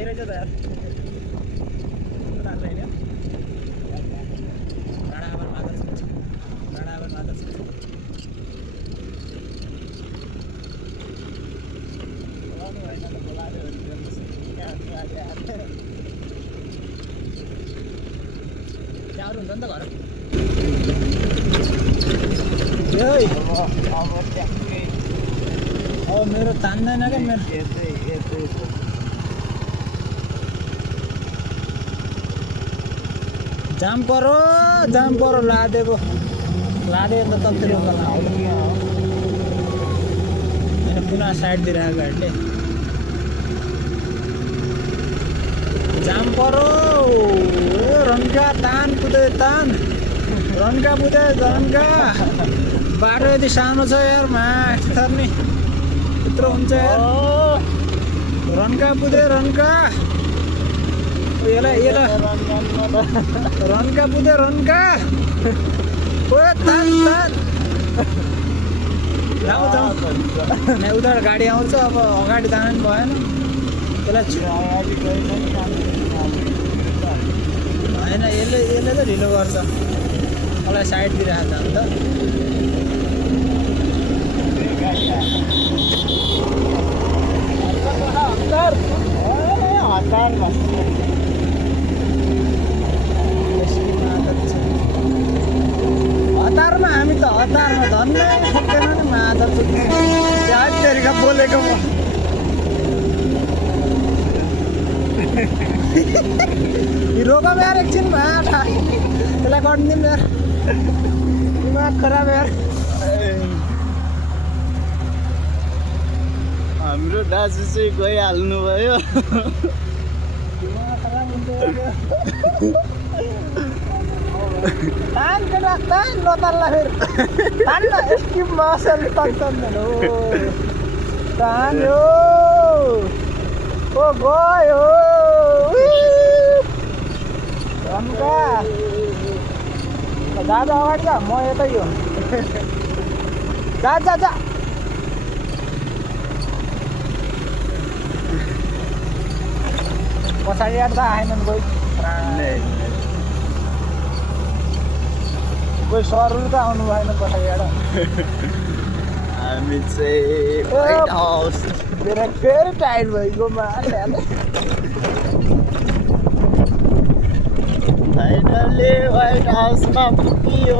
यही रहेछ त यार राख्दैन राणावर मादर त्यहाँ अरू हुन्छ नि त घर अब मेरो तान्दैन क्या मेरो जाम परो लादेको अन्त तत्तिर होइन पुनः साइड दिइरहेको गाडीले जाम परो रन्का तान कुदे तान रन्का बुदे रन्का बाटो यति सानो छ यार माथि थर्ने यत्रो हुन्छ यार रन्का बुदे रन्का रन्का बुदे रन्का ओ तान जाउँ यहाँ उता गाडी आउँछ अब अगाडि जानु पनि भएन होइन यसले त ढिलो गर्छ मलाई साइड दिइरहेको छ हतारमा हामी त हतारमा धन्नै सक्दैन नि मादर तरिका बोलेको म रोकम यार एकछिन माठा त्यसलाई गरिदिउँ यार दिमाग खराब यार हाम्रो दाजु चाहिँ गइहाल्नु भयो दिमाग खराब हुन्छ तान केटा तान नताल्ला फेरि तान न स्किपमा असली तान्दैन हो तान हो ओ गयो रन्का दादा अगाडि जा म यतै हो जा पछाडि आएर आएनन् कोही सरहरू त आउनु भएन पछाडिबाट हामी चाहिँ व्हाइट हाउस फेरि टाइट भइगयो फाइनली व्हाइट हाउसमा पुग्यो